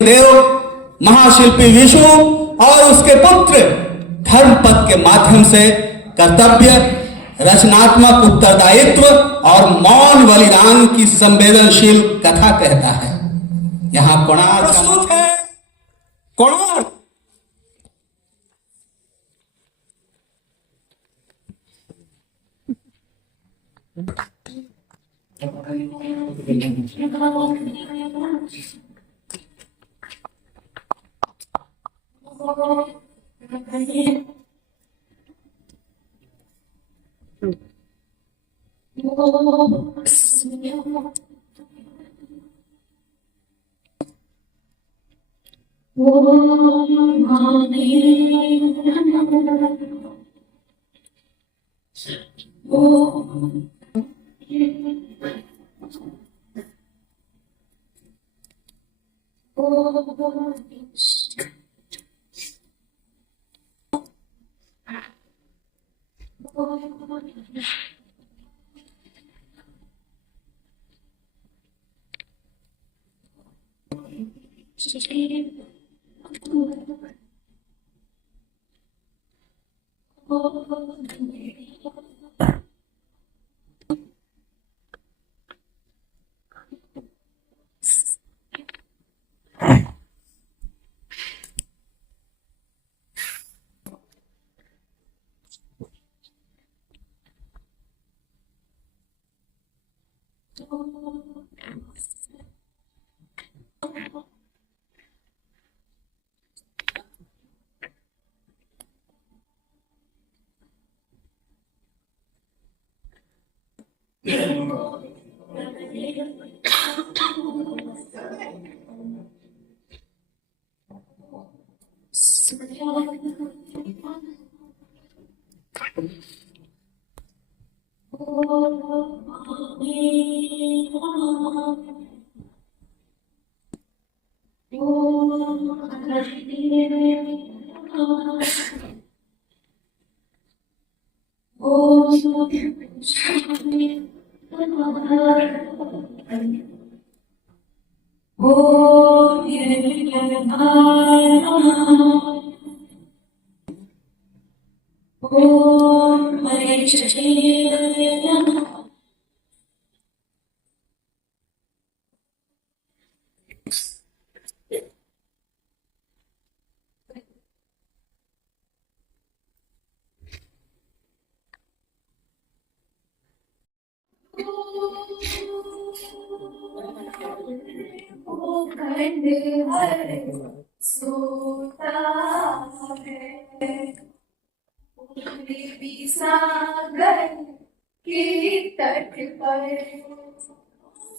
देव महाशिल्पी विष्णु और उसके पुत्र धर्मपद के माध्यम से कर्तव्य, रचनात्मक उत्तरदायित्व और मौन बलिदान की संवेदनशील कथा कहता है। यहाँ कोणार्क प्रस्तुत है। कोणार्क सागर के तट पर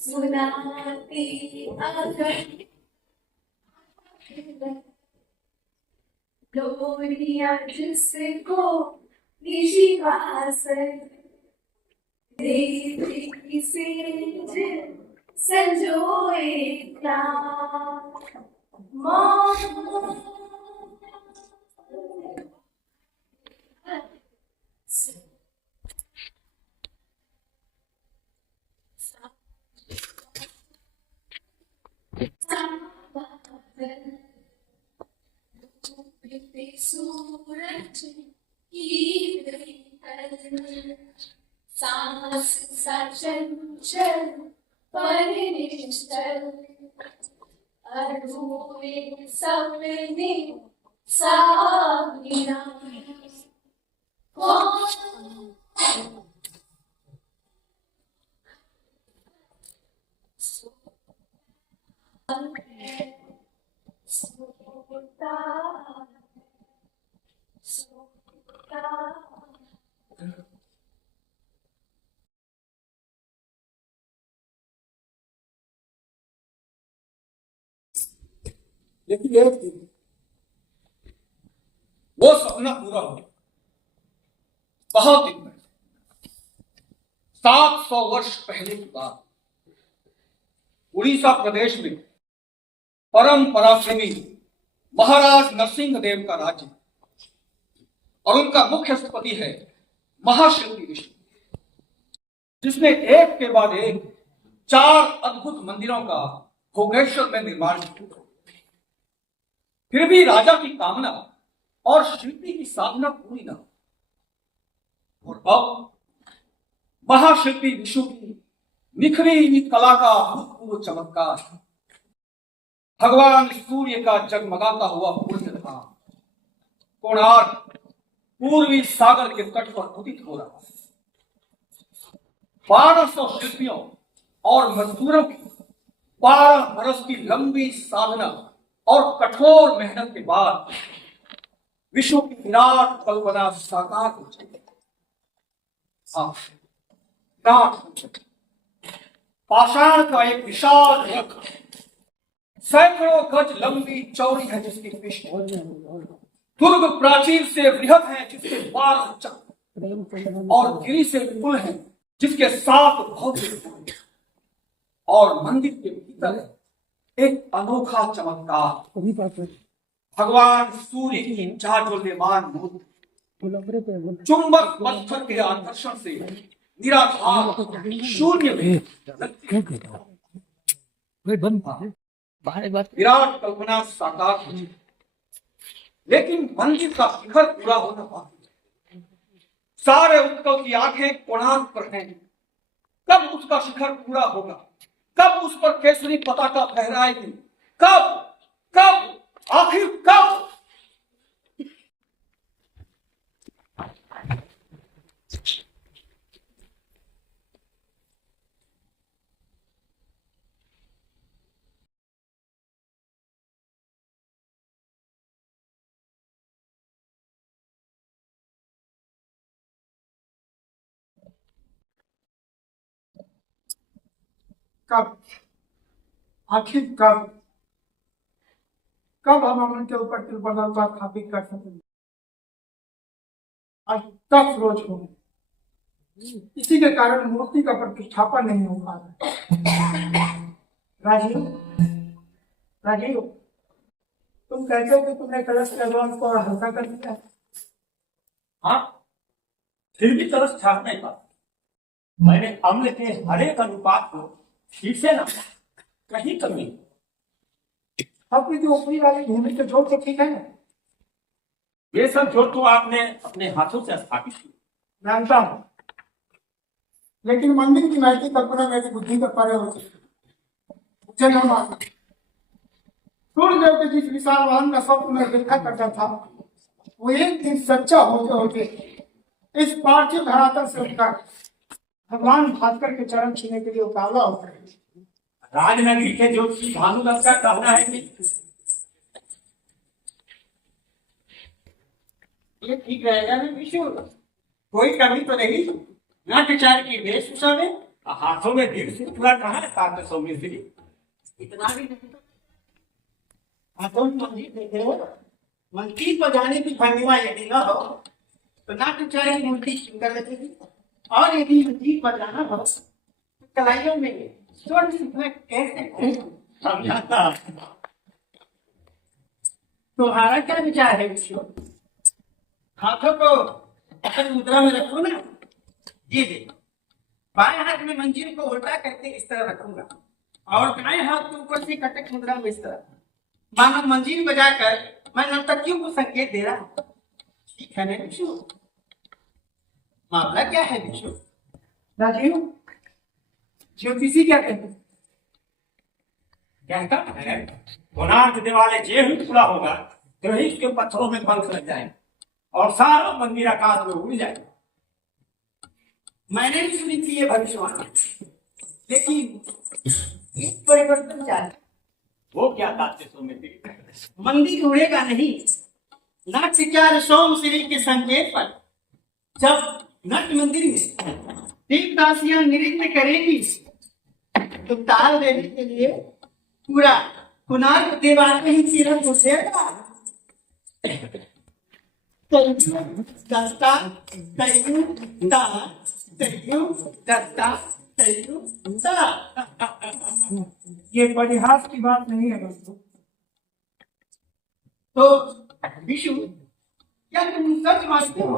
सुनाती अगर लोरिया जिसको निशिवास देती सेज संजोए क्या सूरज की सांस सा चंचल परिनिष्ठल अरूपे सपने सामिना लेकिन एक दिन वो सपना पूरा हो गया। बहुत दिन में 700 वर्ष पहले की बात, उड़ीसा प्रदेश में परम पराक्रमी महाराज नरसिंह देव का राज्य और उनका मुख्य स्थपति है महाशिल्पी विष्णु, जिसने एक के बाद एक 4 अद्भुत मंदिरों का भुवनेश्वर में निर्माण किया। फिर भी राजा की कामना और शिल्पी की साधना पूरी न हो। और अब महाशिल्पी विष्णु की निखरी कला का अभूतपूर्व चमत्कार, भगवान सूर्य का जगमगाता हुआ पुण्य धाम कोणार्क पूर्वी सागर के तट पर उदित हो रहा। 1200 शिल्पियों और मजदूरों की 12 बरस की लंबी साधना और कठोर मेहनत के बाद विश्व की विराट कल्पना साकार हो चुकी। पाषाण का एक विशाल रथ सैकड़ों गज लंबी चौड़ी है, जिसकी पृष्ठ दुर्ग प्राचीर से वृहत है, जिसके 12 चक्र और गिरी से विपुल है, जिसके 7 भव्य। और मंदिर के भीतर एक अनोखा चमत्कार, भगवान सूर्य की जाज्वल्यमान मूर्ति चुंबक पत्थर के आकर्षण से निराधार शून्य में विराट कल्पना साकार हुई। लेकिन मंदिर का शिखर पूरा होना बाकी है। सारे उत्कल की आंखें कोणार्क पर हैं। कब उसका शिखर पूरा होगा? कब उस पर केसरी पताका फहराएगी? कब कब आखिर कब? कब आखिर कब कब हम अमन के ऊपर तिरबल स्थापित कर सकेंगे? आज 10 रोज हो गए, इसी के कारण मूर्ति का प्रतिष्ठापन नहीं हो पा रहा। राजीव, राजीव, तुम कहते हो कि तुमने कलश के अगवान को हल्का कर दिया। हाँ, फिर भी तरस छाप नहीं पाता। मैंने अम्ल के हरेक अनुपात को ठीक से ना कहीं कमी। आपकी जो ऊपरी वाली भूमि के जोड़ तो ठीक है ना? ये सब जोड़ तो आपने अपने हाथों से स्थापित की। जानता हूँ, लेकिन मंदिर की महती कल्पना मेरी बुद्धि का परे हो सकती है। मुझे न मालूम सूर्यदेव के जिस विशाल वाहन का स्वप्न में देखा करता था, वो एक दिन सच्चा होते होते इस पार्थिव धरातल से उठकर भगवान भास्कर के चरण छीने के लिए उतावला होता है। राजनगरी के ज्योतिषी भानुदत्त का कहना है कि ये ठीक रहेगा ना विशु? कोई कमी तो नहीं? नाट्यचार की वेशभूषा में हाथों में दीर्घ से पूरा कहा है 700 मिस्त्री। इतना भी नहीं। हाथों में मंदिर देखे हो, मंदिर पर जाने की भंगिमा यदि न हो तो नाट्यचार की मूर्ति सुंदर लगेगी। और यदि मंदिर पर जाना हो तो कलाइयों में स्वर्ण सीखना कैसे समझाता। तुम्हारा क्या विचार है विशु? हाथों को अपनी मुद्रा में रखो ना। ये देखो, बाएं हाथ में मंजीर को उल्टा करके इस तरह रखूंगा और दाएं हाथ के ऊपर से कटक मुद्रा में इस तरह, मानो मंजीर बजाकर मैं नर्तकियों को संकेत दे रहा हूं। ठीक है ना विशु? मामला क्या है विशु? राजीव, ज्योतिषी क्या कहते हैं? कहता है कोणार्क दिवाले जे ही खुला होगा तो ही उसके पत्थरों में पंख लग जाए और सारा मंदिर आकाश में उड़ जाए। मैंने भी सुनी थी ये भविष्यवाणी, लेकिन एक परिवर्तन चाहिए। वो क्या ताते सो में थी? मंदिर उड़ेगा नहीं। नाट्यचार सोम श्री के संकेत पर जब नाट्य मंदिर में देवदासियां नृत्य करेंगी तो ताल देने के लिए पूरा कोणार्क देवालय ही सिरन घुसेगा। दस्ता तयू ता तयू दस्ता तयू ता। ये परिहास की बात नहीं है दोस्तों। तो विशु, क्या तुम सच मानते हो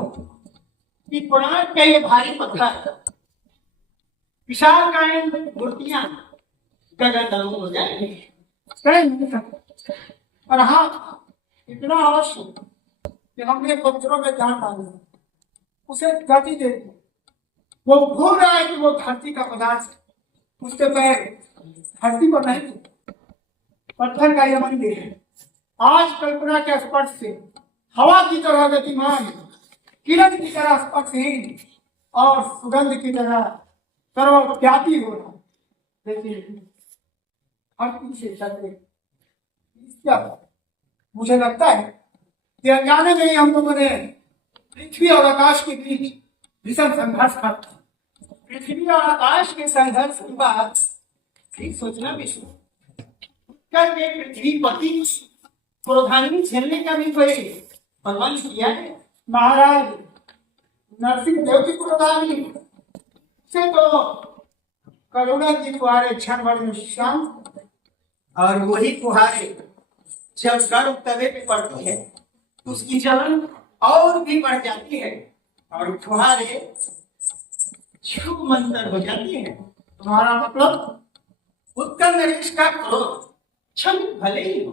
कि कोणार्क का ये भारी पत्थर विशाल कायन मूर्तियां गगन हो जाएंगी? कह नहीं सकते। और हाँ, इतना अवश्य कि हमने पत्थरों में जान डाली, उसे गति दे दी। वो भूल रहा है कि वो धरती का पदार्थ है, उसके पैर धरती पर नहीं थे। पत्थर का यह मंदिर है आज कल्पना के स्पर्श से हवा की तरह गतिमान, किरण की तरह स्पर्शहीन और सुगंध की तरह सर्वव्यापी हो रहा है। लेकिन धरती से चलते क्या मुझे लगता है कि अनजाने में ही हम लोगों ने पृथ्वी और आकाश के बीच भीषण संघर्ष था। पृथ्वी और आकाश के संघर्ष की बात ठीक सोचना विष्णु। कर के पृथ्वी पति क्रोधाग्नि झेलने का भी कोई प्रबंध किया है? महाराज नरसिंह देव की क्रोधाग्नि से तो करुणा की फुहारे क्षण भर में शांत, और वही फुहारे जब गर्म तवे पे पड़ती है तो उसकी जलन और भी बढ़ जाती है और फुहारे छू मंतर हो जाती है। तुम्हारा मतलब उत्तर नरेश का क्रोध क्षण भले ही हो,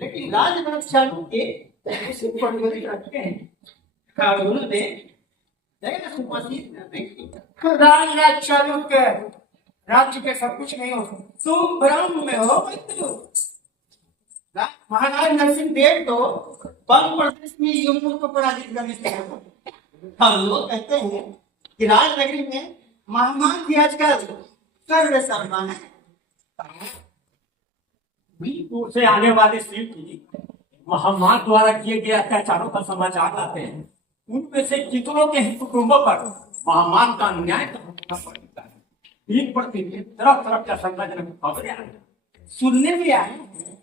लेकिन राजनाथ चालू के उसे पड़ोसी रखते हैं और उन्होंने जगह सुपस्थित नहीं किया। राजराज चालुक्य राज्य के सब कुछ नहीं हो सकते। तुम भ्रम में हो मित्रों। महाराज नरसिंह देव तो बंग प्रदेश में यमुनों को पराजित करने से हम लोग कहते हैं कि राजनगरी में महामान भी आजकल सर्व सम्मान है। दूर से आने वाले शिल्पी महामान द्वारा किए गए अत्याचारों का समाचार लाते हैं। उनमें से कितनों के ही कुटुंबों पर महामान का अन्याय करना पड़ता है। दिन प्रतिदिन तरफ तरफ का संकटजनक खबरें आ रही हैं। सुनने में आए हैं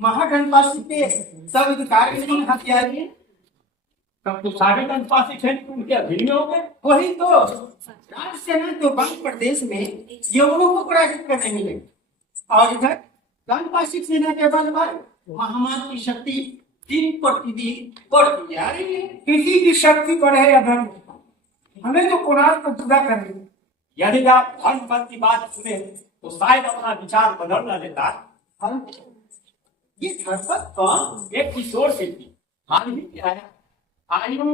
महागणपासी पे सब अधिकार के लिए हथियार लिए। तब तो सारे गणपासी क्षेत्र उनके अधीन हो गए। वही तो राजसेना तो बंग प्रदेश में यमुनों को पराजित करने मिले और इधर गणपासी सेना के बल पर महामान की शक्ति दिन प्रतिदिन बढ़ती जा रही है। किसी की शक्ति बढ़े या धर्म, हमें तो कुरान को पूरा करनी। यदि आप धर्म पद की बात सुने तो शायद अपना विचार बदल न लेता। हम ये धरपत कौन? एक किशोर शिल्पी हाल ही में आया। आयु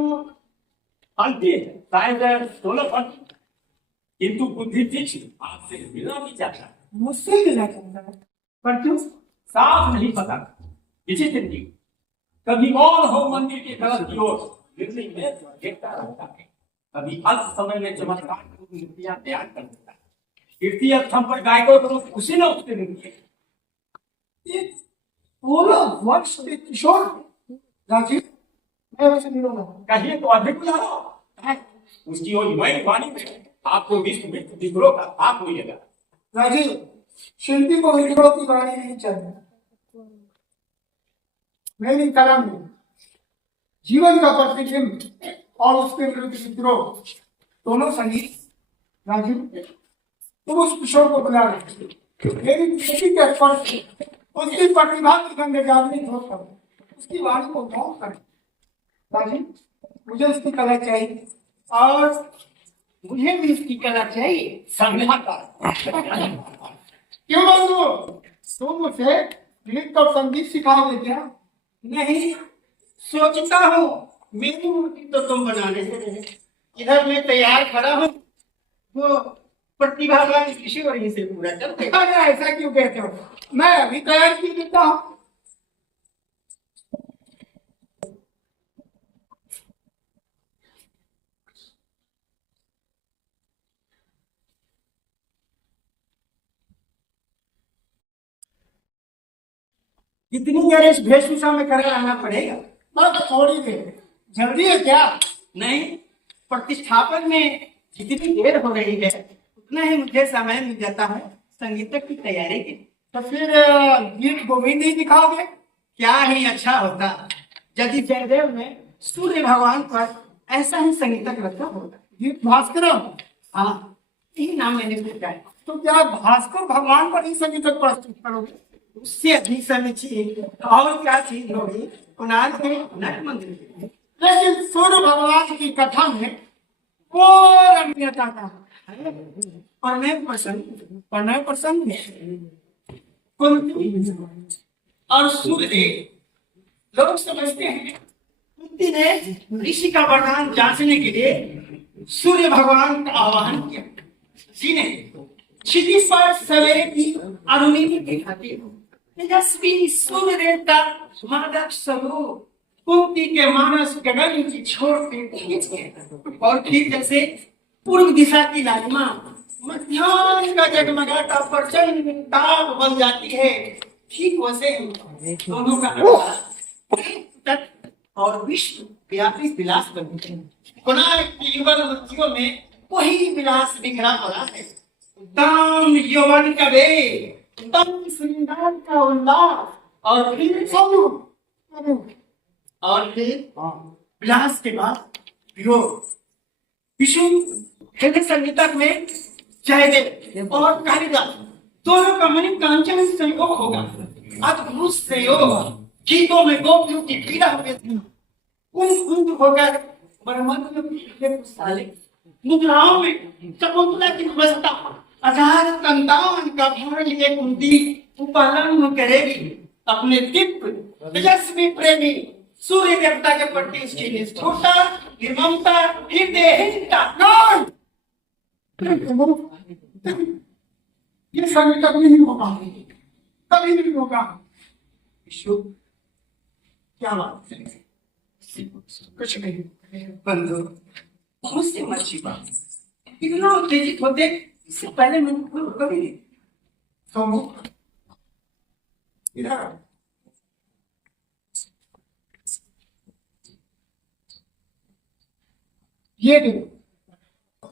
हल्दी है, शायद 16 वर्ष, किंतु बुद्धि तीक्ष्ण, आपसे मिलना भी चाहता है। मुझसे मिला करता है, पर क्यों? साफ नहीं पता किसी दिन की कभी और हो मंदिर की तरफ की ओर निर्णय में देखता रहता है, कभी अल्प समय में चमत्कार की मूर्तियां तैयार कर देता है। कीर्ति स्थम पर गायकों को उसी ने उठते नहीं किए। ये 16 वर्ष के किशोर राजीव, मैं वैसे नहीं रहूंगा। कहिए तो अधिक बुलाओ। उसकी ओर नई वाणी में आपको विश्व में विद्रोह का भाग मिलेगा। राजीव, शिल्पी को विद्रोह की वाणी नहीं चाहिए। मेरी कलम में जीवन का प्रतिबिंब और उसके विरुद्ध विद्रोह दोनों सही। राजीव, तुम उस किशोर को बुला रहे, मेरी कृषि के स्पर्श से उसकी प्रतिभा की गंध जागृत होकर उसकी वाणी को मौन करें। राजीव, मुझे उसकी कला चाहिए और मुझे भी इसकी कला चाहिए। क्यों बंधु, तुम मुझे नृत्य और संगीत सिखाओगे क्या? नहीं, सोचता हूँ मेरी मूर्ति तो तुम बनाने से रहे, इधर मैं तैयार खड़ा हूँ, वो प्रतिभावान किशोर ही से पूरा कर देगा। अरे ऐसा क्यों कहते हो? मैं अभी तैयार की देता हूँ। कितनी देर इस वेशभूषा में खड़ा रहना पड़ेगा? बस थोड़ी देर, जल्दी है क्या? नहीं, प्रतिष्ठापन में जितनी देर हो रही है उतना ही मुझे समय मिल जाता है संगीतक की तैयारी के। तो फिर गीत गोविंद ही दिखाओगे? क्या ही अच्छा होता यदि जयदेव ने सूर्य भगवान पर ऐसा ही संगीतक रखा होता। गीत भास्कर? हाँ, यही नाम मैंने सोचा है। तो क्या भास्कर भगवान पर ही संगीतक प्रस्तुत करोगे? उससे अधिक समीचीन और क्या चीज होगी कुणाल के नट मंदिर में। लेकिन सूर्य भगवान की कथा में वो रमणीयता का प्रणय प्रसंग कुंती और सूर्य लोग समझते हैं कुंती ने ऋषि का वरदान जांचने के लिए सूर्य भगवान का आह्वान किया, जिन्हें क्षितिज पर सवेरे की अरुणिमा दिखाती है। तेजस्वी सूर्य देव का मादक स्वरूप कुंती के मानस गगन की छोर पे खींच गए और फिर जैसे पूर्व दिशा की लालिमा मध्याह्न का जगमगाता प्रचंड ताप बन जाती है, ठीक वैसे दोनों का तट और विश्व व्यापी विलास बन गए। कोणार्क की युगल मूर्तियों में वही विलास बिखरा पड़ा है। दाम यौवन का वेग, दम श्रृंगार का उल्लास और फिर विलास के बाद विरोध। विष्णु हृदय संगीतक में जयदेव और कालिदास दोनों का मन कांचन संयोग होगा। अद्भुत संयोग गीतों में गोपियों की पीड़ा हुई कुंद होकर मुद्राओं में शकुंतला की व्यवस्था आजाद संतान का भार लिए कुंती उपलंघन करेगी। अपने दिव्य तेजस्वी प्रेमी सूर्य देवता के प्रति इसकी निष्ठुरता, निर्ममता, हृदयहीनता ये संग कभी नहीं होगा, कभी नहीं होगा। विष्णु क्या बात है? कुछ नहीं। बंधु मुझसे मत छिपा, इतना उत्तेजित होते इससे पहले मैंने कभी नहीं। सोमू इधर आओ। ये देखो,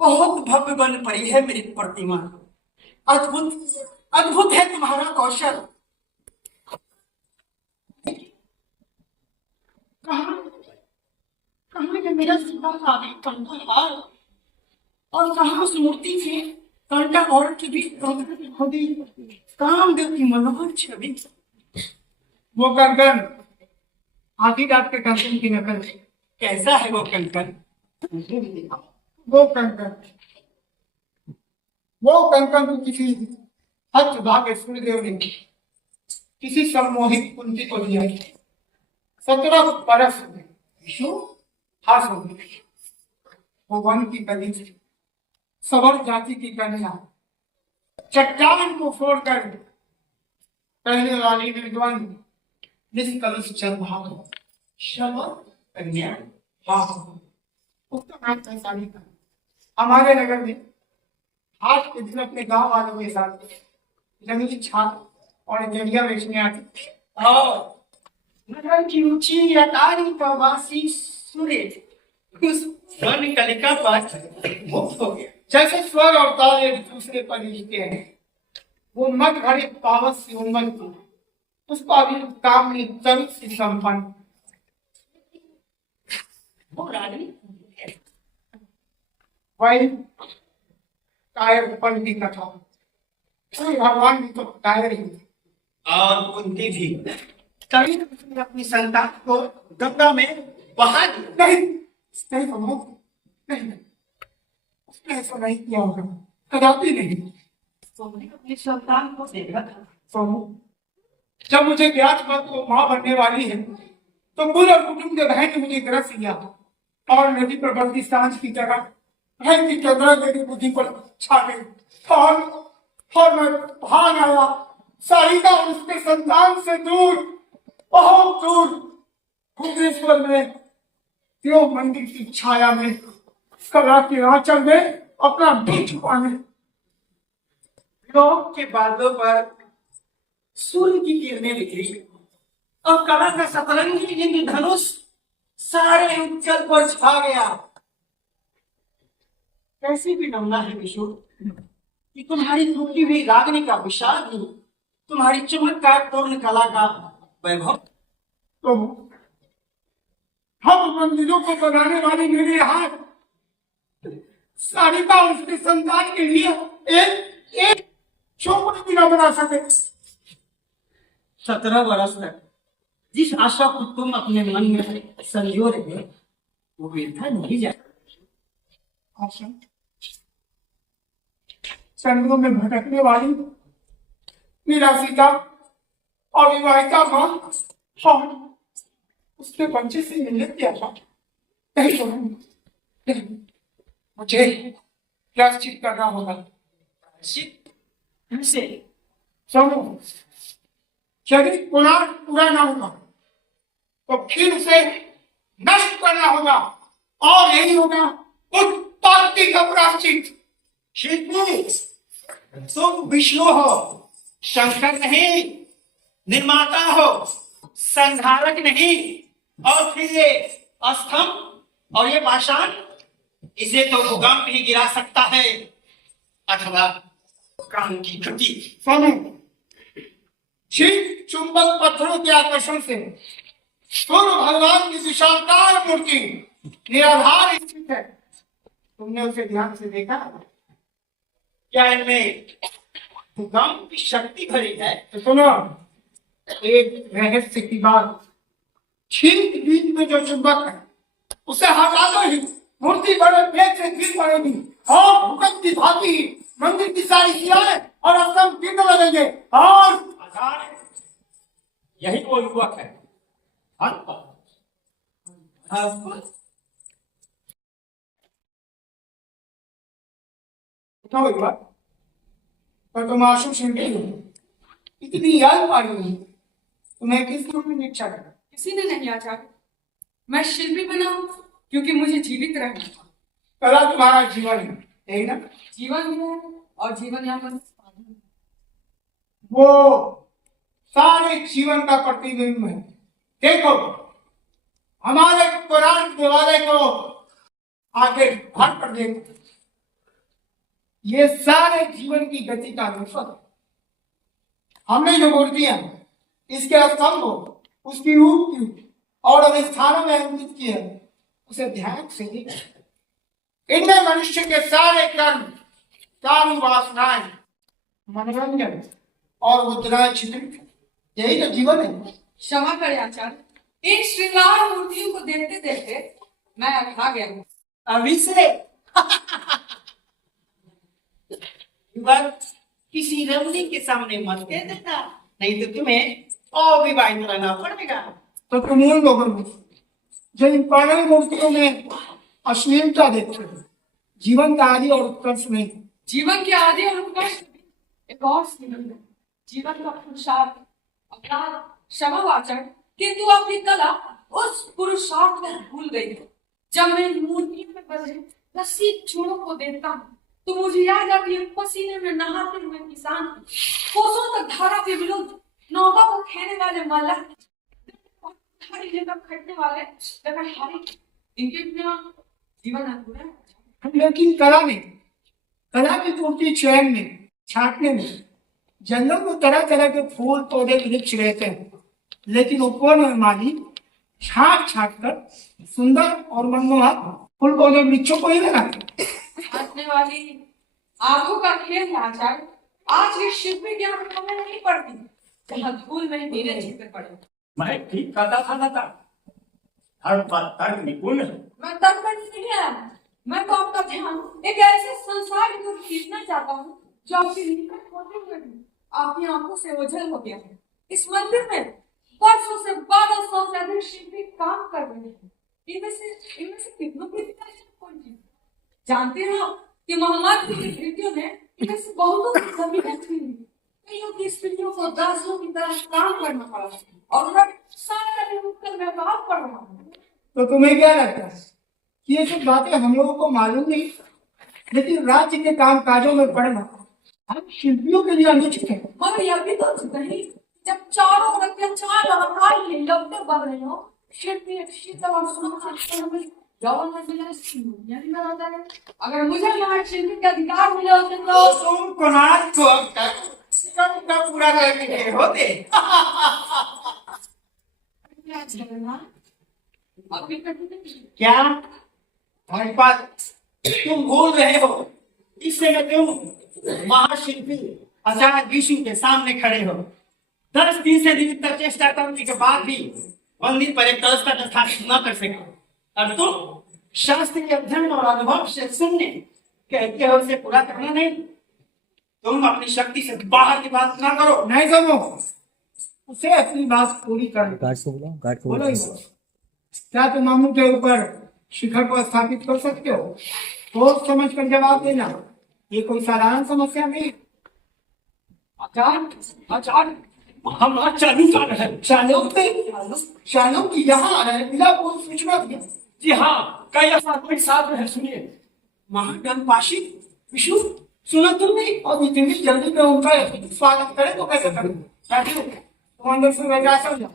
बहुत भव्य बन पड़ी है मेरी प्रतिमा। अद्भुत अद्भुत है तुम्हारा कौशल। कहाँ कहाँ ये मेरा सीधा सादी कंठहार और कहाँ उस मूर्ति के कंठा और की भी खुदी कामदेव की मनोहर छवि। वो कंकन हाथी दांत के कंकन की नकल है। कैसा है वो कंकन? वो कंकन तो किसी हत भाग्य सूर्यदेव ने किसी सम्मोहित कुंती को दिया है। 17 बरस में हास हो गई। वो वन की गली थी, सवर जाति की कन्या, चट्टान को फोड़कर पहले वाली विद्वान निष्कलुष चल भाग कन्या हमारे नगर में आज के दिन अपने गांव वालों के साथ जंगली छाप और जड़िया बेचने आती थी। नगर की ऊंची अटारी का वासी सूर्य उस स्वर्ण कलिका पर मुक्त हो गया। जैसे स्वर और ताल एक दूसरे पर लिखते हैं, वो मत भरे पावस से उन्मन की उस पावी कामनी तन से संपन्न वो रानी वही कायर की कथा। भगवान भी तो कायर ही थे। और कुंती भी तभी उसने अपनी संतान को गंगा में बहा दिया। नहीं नहीं समझो, नहीं उसने ऐसा नहीं किया होगा, कदापि नहीं। तुमने अपनी संतान को देखा था? सोनू, जब मुझे ज्ञात हुआ तो माँ बनने वाली है तो पूरा कुटुंब के बहन ने मुझे ग्रस लिया और नदी पर बढ़ती सांझ की तरह बहन की चंद्रा मेरी बुद्धि पर छा गई और मैं भाग आया। सारिका उसके संतान से दूर, बहुत दूर भुवनेश्वर में देव मंदिर की छाया में कला के आंचल में अपना दिल छुपाने। लोक के बादलों पर सूर्य की किरणें बिखरी और कला का सतरंगी इंद्रधनुष सारे उज्जल पर छा गया। कैसी भी नमना है विष्णु कि तुम्हारी टूटी हुई रागनी का विशाल रूप, तुम्हारी चमत्कार पूर्ण कला का वैभव। तो हम मंदिरों को बनाने वाले मेरे हाथ सारिका उसके संतान के लिए एक चौपड़ भी न बना सके। 17 वर्ष तक जिस आशा को तुम अपने मन में संजो रहे वो व्यर्थ नहीं जाए। संगों में भटकने वाली मेरा सीता अविवाहिता माँ और उसने बच्चे से मिलने किया था। नहीं तो नहीं, मुझे प्रायश्चित करना होगा। कैसे? सुनो, यदि पुराण पूरा ना होगा तो फिर उसे नष्ट करना होगा और यही होगा उत्पत्ति का प्रायश्चित। शिल्पी, तुम विष्णु हो, शंकर नहीं, निर्माता हो, संहारक नहीं। और फिर ये स्तंभ और ये पाषाण, इसे तो भूकंप ही गिरा सकता है अथवा कान की गति। सुनो, ठीक चुंबक पत्थरों के आकर्षण से सूर्य भगवान की विशालकाय मूर्ति निराधार स्थित है। तुमने उसे ध्यान से देखा? क्या इनमें भूकंप की शक्ति भरी है? तो सुनो, एक रहस्य की बात, ठीक बीच में जो चुंबक है उसे हटा दो ही मूर्ति बड़े वेग से गिर पड़ेगी और भूकंप की भांति मंदिर की सारी सियाएं और स्तंभ गिरने लगेंगे और आचार्य, यही वो युवक है। पर तुम आशु शिल्पी हो, इतनी याद पारी हुई, तुम्हें किस रूप में इच्छा है? किसी ने नहीं आचार्य, मैं शिल्पी बना हूं क्योंकि मुझे जीवित रहना था। कला तुम्हारा जीवन है, यही ना? जीवन है और जीवन यापन साधन है। वो सारे जीवन का प्रतिबिंब है। देखो, हमारे पुराण देवालय को आगे भर कर देखो, ये सारे जीवन की गति का अनुसर है। हमने जो मूर्तियां इसके स्तंभ उसकी ऊर्ति और अधिष्ठानों में अंकित किए हैं, उसे ध्यान से देखो। इनमें मनुष्य के सारे कर्म, कार्य, वासनाएं, मनोरंजन और मुद्राएं चित्रित हैं। यही तो जीवन है। क्षमा करें आचार्य, इन श्रृंगार मूर्तियों को देखते देखते मैं अभी गया हूँ। अभी से युवक, किसी रमणी के सामने मत कह देना, नहीं तो तुम्हें अविवाहित रहना पड़ेगा। तो तुम उन लोगों में जो इन प्राणा मूर्तियों में अश्लीलता देखते हो, जीवन का आदि और उत्कर्ष नहीं। जीवन के आदि और उत्कर्ष एक और सीमित है। जीवन का पुरुषार्थ, अपराध, क्षमा वाचन, किंतु अपनी कला उस पुरुषार्थ को भूल गई है। जब मैं मूर्तियों में बसे रस्सी चूड़ों को देखता हूँ तो मुझे याद आती है पसीने में नहाते हुए किसान, कोसों तक धारा के विरुद्ध नौका को खेने वाले मल्लाह, धारी लेकर खटने वाले डकैतारी, इनके बिना जीवन अधूरा है। लेकिन कला की पूर्ति चयन में, छाटने में, जंगल में तरह तरह के फूल पौधे वृक्ष रहते हैं, लेकिन उपवन में माली छाट कर सुंदर और मनमोहक फूल पौधे वृक्षों को ही लगाते। हंसने वाली आंखों का खेल है आचार्य। आज के शिल्पी की आंख हमें नहीं पड़ती, जहाँ धूल में हीरे छिपे पड़े। मैं ठीक कहता था ना था, हर बात तर्क निपुण है। मैं तब तक नहीं है, मैं तो आपका ध्यान एक ऐसे संसार की ओर खींचना चाहता हूँ जो आपके निकट होते हुए भी आपकी आंखों से ओझल हो गया है। इस मंदिर में वर्षों से 1200 से अधिक शिल्पी काम कर रहे हैं। इनमें से कितनों की कोई चीज जानते हो कि मोहम्मद की कृतियों ने इनमें से बहुतों की जमीनें छीन ली। कईयों की स्त्रियों को दासों की तरह काम करना पड़ा और उन्हें सारा दिन उत्तर व्यवहार पड़ रहा है। तो तुम्हें क्या लगता है कि ये सब बातें हम लोगों को मालूम नहीं, लेकिन राज्य के काम काजों में पड़ना हम शिल्पियों के लिए अनुचित है। मगर यह भी तो नहीं, जब चारों ओर अत्याचार और अकाल के लपटे बढ़ रहे हो, शिल्पी एक शीतल और सुरक्षित में जवान में मिला दुनिया में होता है। अगर मुझे यहाँ शिल्पी के अधिकार मिले होते तो तुम कोणार्क को अब तक कब पूरा करके गए होते। अभी तक नहीं। क्या हमारे पास तुम भूल रहे हो, इस समय तुम महाशिल्पी आचार्य विष्णु के सामने खड़े हो। 10 दिन से निरंतर चेष्टा करने के बाद भी मंदिर पर एक कलश का स्थापित न कर सके, और तुम शास्त्र के अध्ययन और अनुभव से सुनने कहते हो उसे पूरा करना नहीं। तुम अपनी शक्ति से बाहर की बात ना करो। नहीं सुनो, उसे अपनी बात पूरी कर। बोलो ही बोलो। क्या तुम मामू के ऊपर शिखर को स्थापित कर सकते हो? सोच समझ कर जवाब देना, ये कोई साधारण समस्या नहीं। आचार्य आचार्य महामार चालू कर है। शालों की यहाँ आ रहा है, बिना पूर्व सूचना दिए। जी हाँ, कई ऐसा कोई साथ है, सुनिए। महागण पाशी विष्णु, सुना तुमने? और इतनी जल्दी में उनका स्वागत करें तो कैसे करें? तुम अंदर से वैसा समझो।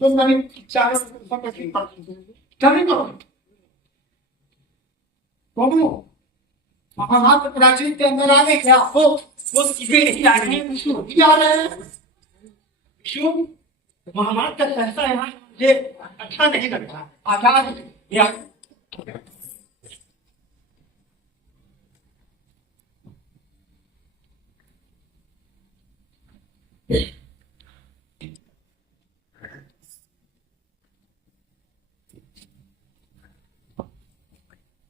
तुम कभी चारों कभी करो बाबू, महामार प्राचीन के अंदर आने क्या हो? वो सीधे नहीं आ रहे हैं विष्णु। क्या रहे हैं? विष्णु, महामार का सहसा यहाँ मुझे अच्छा नहीं लगता। आचार्य या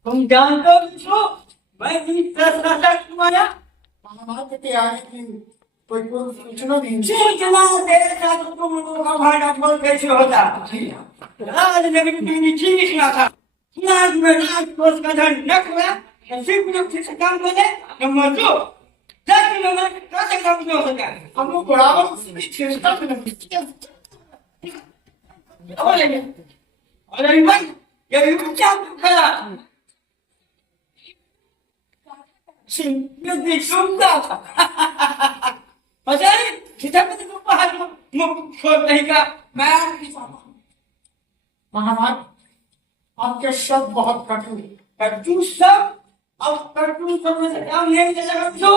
तुम जानते हो विष्णु, मैं भी सहसा तुम्हारा महामार के आने की कोई पूर्व सूचना नहीं। सूचना तेरे साथ तुम लोगों का भाड़ा बोल कैसे होता? राजनगर में ठीक सुना था। नाग में नाग कोस का धन नक में सिर्फ लोग से काम करे नंबर 2 10 नंबर कैसे काम नहीं होता? हम लोग बराबर उसकी चेष्टा में नहीं किया। अरे भाई ये क्या खड़ा सिंह ने सुनता पता है किधर में तुम बाहर मुंह खोल नहीं का मैं महामार, आपके शब्द बहुत कठोर हैं। कट्टू सब अब कट्टू सब में से काम नहीं चलेगा तो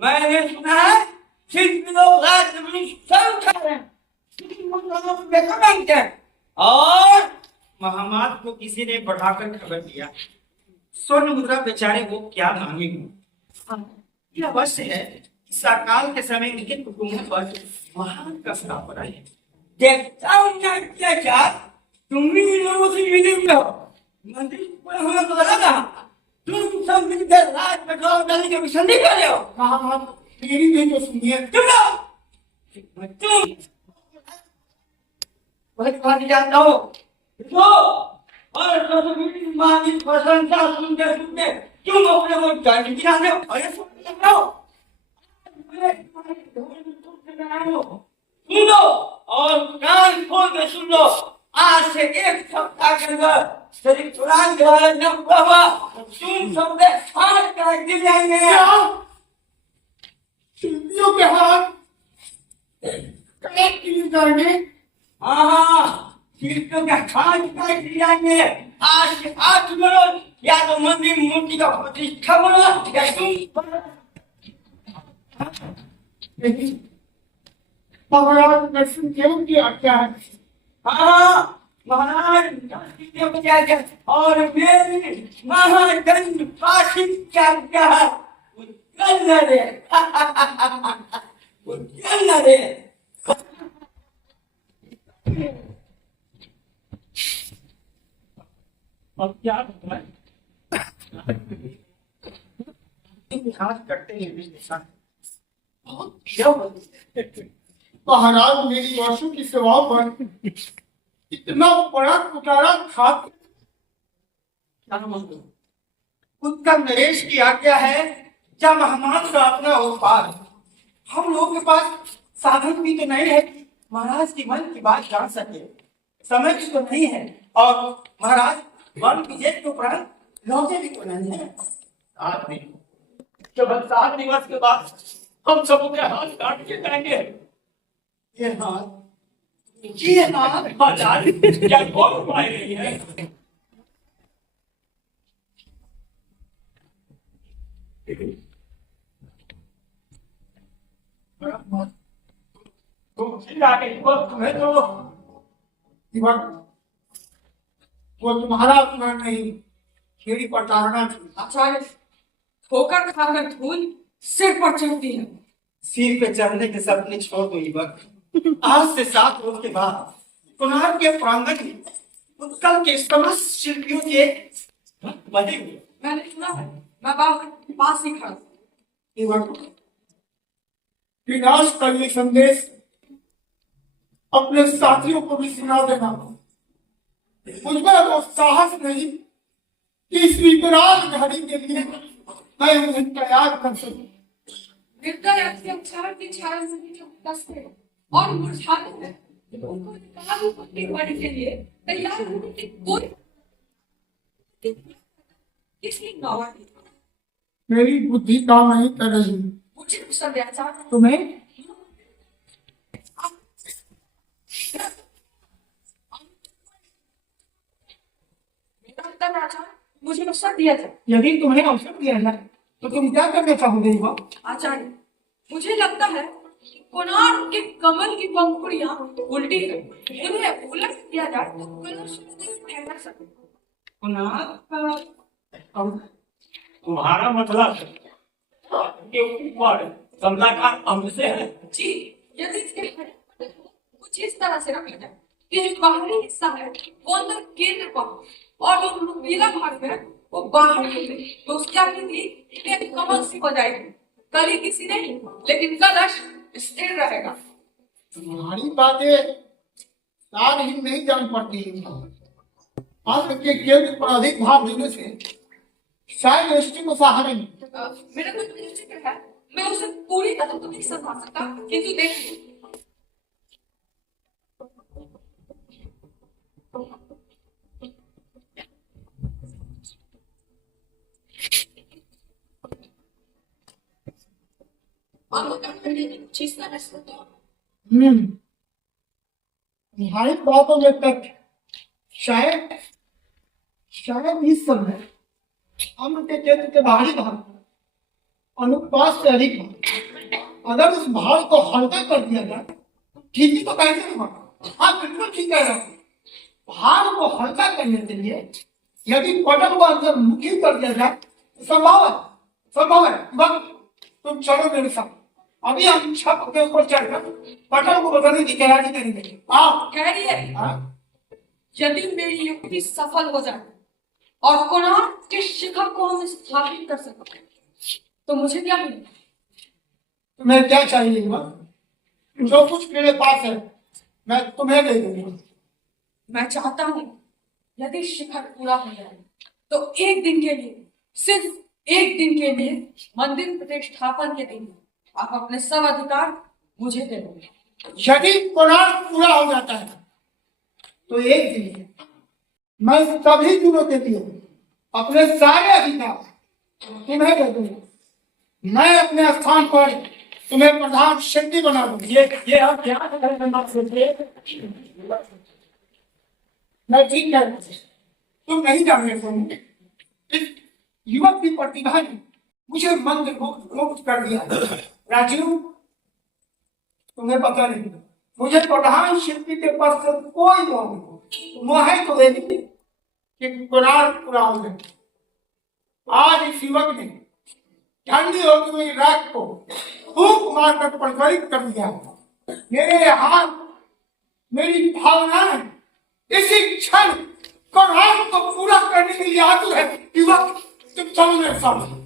मैंने सुना है सिर्फ लोग रात में सब उठा रहे हैं लोगों को बेकार मांगते हैं और महामार को किसी ने बढ़ाकर खबर दिया स्वर्ण मुद्रा बेचारे वो क्या मांगेंगे। यह अवश्य है सकाल के समय इनके कुटुंब पर महान कसरा पड़ा है। देखता हूँ ना क्या क्या तुम भी लोगों से मिले हुए हो मंदिर पर हमें तो लगा था तुम सब मिलकर रात में गाँव डालने के संधि कर रहे हो। महामार, मेरी नहीं तो सुनिए। तुम बहुत बात जानता हो तो और मानी प्रशंसा सुनते सुनते तुम अपने को जान गिराने हो और ये सुन रहे हो सुन लो और कान खोल के सुन लो आज से 1 सप्ताह के अंदर शरीर पुरान घर न हुआ तुम सबके हाथ काट दिए जाएंगे। शिल्पियों के हाथ काट दिए जाएंगे। हाँ शिल्पियों के हाथ काट दिए जाएंगे। आज के 8 मिनट या तो मंदिर मूर्ति का प्रतिष्ठा बना या तुम लेकिन महाराज दर्शन क्यों किया क्या है? हाँ महाराज क्या और मेरी महादंड फांसी क्या क्या है वो चल रहे वो चल रहे अब क्या बताएं? करते हैं महाराज मेरी वर्षों की सेवा पर इतना बड़ा कुटारा खाक उत्तर नरेश की आज्ञा है जब महामान का अपना उपहार हम लोगों के पास साधन भी तो नहीं है महाराज की मन की बात जान सके समय भी तो नहीं है और महाराज वन की जेठ के उपरांत लौटे भी तो नहीं है। आदमी जब 7 दिवस के बाद हम सबों के हाथ काट के जाएंगे। ये हाथ हजार क्या कौन उपाय नहीं है? तुम चिल्ला के तुम्हें तो वो तुम्हारा अपना नहीं, खेड़ी पर तारना थी। आचार्य ठोकर खाकर धूल सिर पर चढ़ती है। सिर पे चढ़ने के सपने छोड़ दो युवक। आज से 7 रोज के बाद कुम्हार के प्रांगण में उत्कल के समस्त शिल्पियों के बने हुए मैंने सुना है, मैं बाबा के पास ही खड़ा हूं। युवक, विनाश का ये संदेश अपने साथियों को भी सुना देना। मुझमें वो साहस नहीं कि इस विकराल घड़ी के लिए मैं उन्हें तैयार कर सकूं। विद्या के उच्चारण की छाया में जो कसते और मुरझाते हैं, उनको निकाल पट्टी करने के लिए तैयार होने की कोई किसकी गवाह मेरी बुद्धि काम नहीं कर रही। मुझे सदैचार तुम्हें राजा मुझे अवसर दिया जाए। यदि तुम्हें अवसर दिया जाए तो तुम क्या करना चाहोगे युवा? आचार्य, मुझे लगता है कि कोणार्क के कमल की पंखुड़ियां उल्टी है, उन्हें उलट दिया जाए तो कलश ठहर सके। तुम्हारा मतलब के ऊपर कमलाकार अम्ल से है? जी, यदि इसके हरे कुछ इस तरह से रखा जाए कि जो बाहरी हिस्सा है वो अंदर केंद्र पर और जो नुकीला भाग है वो बाहर निकले, तो उसकी आकृति एक कमल सी हो जाएगी। कली किसी नहीं, लेकिन कलश स्थिर रहेगा। तुम्हारी बातें सार ही नहीं जान पड़ती। अंत के केंद्र पर अधिक भार देने से शायद दृष्टि को सहारे नहीं। मेरा तो निश्चित है, मैं उसे पूरी तरह तो नहीं समझा सकता, किंतु देखिए तुम्हारी बातों में तक शायद इस समय हम के केंद्र के बाहरी भाग अनुपात से अधिक भाग, अगर उस भाग को हल्का कर दिया जाए, ठीक ही तो कैसे होगा? हाँ बिल्कुल ठीक कह रहे हो। भाग को हल्का करने के लिए यदि पटल को अंदर मुखी कर दिया जाए तो संभव है। बस तुम चलो मेरे साथ, अभी हम छत के ऊपर चढ़कर पटल को बदलने की तैयारी करेंगे। आओ। कह रही है यदि मेरी युक्ति सफल हो जाए और कोणार्क के शिखर को हम स्थापित कर सकें तो मुझे क्या मिलेगा? तुम्हें क्या चाहिए? जो कुछ मेरे पास है मैं तुम्हें दे दूंगा। मैं चाहता हूँ यदि शिखर पूरा हो जाए तो एक दिन के लिए, सिर्फ एक दिन के लिए मंदिर प्रतिष्ठापन के दिन आप अपने सब अधिकार मुझे दे दोगे। यदि कोणार्क पूरा हो जाता है तो एक दिन मैं सभी दिनों के लिए अपने सारे अधिकार तुम्हें दे दूंगा। मैं अपने स्थान पर तुम्हें प्रधान शिल्पी बना दूंगा। ये आप क्या करना सोचे? मैं ठीक कह रहा हूं। तुम नहीं जानते तुम इस युवक की प्रतिभा ने मुझे मंत्रमुग्ध कर दिया। राजीव, तुम्हें पता नहीं, मुझे प्रधान शिल्पी के पास से कोई मोह है तो देखिए कि कोणार्क पूरा हो जाए। आज इस युवक ने ठंडी होती हुई रात को फूंक मारकर प्रज्वलित कर दिया। मेरे हाथ, मेरी भावनाएं इसी क्षण कोणार्क को पूरा करने के लिए आतुर है। युवक, तुम चलो मेरे साथ।